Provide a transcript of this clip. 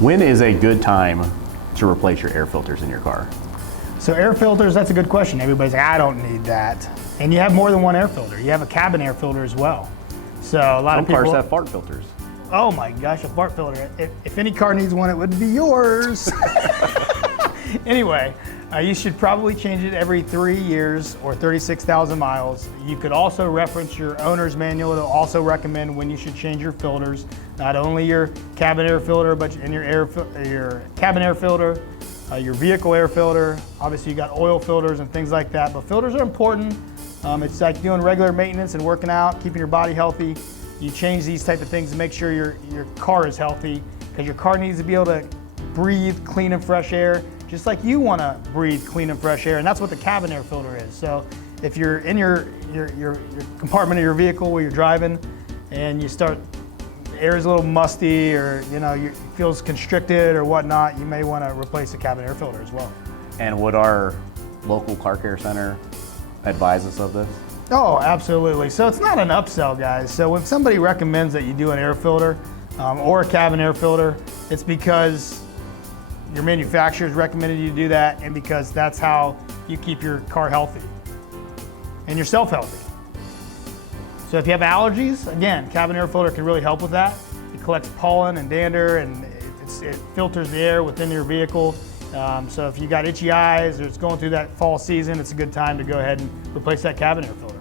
When is a good time to replace your air filters in your car? So air filters, that's a good question. Everybody's like, I don't need that. And you have more than one air filter. You have a cabin air filter as well. So a lot Some of people cars have fart filters. Oh my gosh, a fart filter. If any car needs one, it would be yours. Anyway, you should probably change it every 3 years or 36,000 miles. You could also reference your owner's manual. It'll also recommend when you should change your filters. Not only your cabin air filter, but in your cabin air filter, your vehicle air filter. Obviously you got oil filters and things like that, but filters are important. It's like doing regular maintenance and working out, keeping your body healthy. You change these type of things to make sure your car is healthy, because your car needs to be able to breathe clean and fresh air, just like you want to breathe clean and fresh air, and that's what the cabin air filter is. So if you're in your compartment of your vehicle where you're driving and you start, air is a little musty, or it feels constricted or whatnot, you may want to replace the cabin air filter as well. And would our local car care center advise us of this? Oh, absolutely. So it's not an upsell, guys. So when somebody recommends that you do an air filter or a cabin air filter, it's because your manufacturer's recommended you do that, and because that's how you keep your car healthy and yourself healthy. So if you have allergies, again, cabin air filter can really help with that. It collects pollen and dander, and it filters the air within your vehicle. So if you got itchy eyes or it's going through that fall season, it's a good time to go ahead and replace that cabin air filter.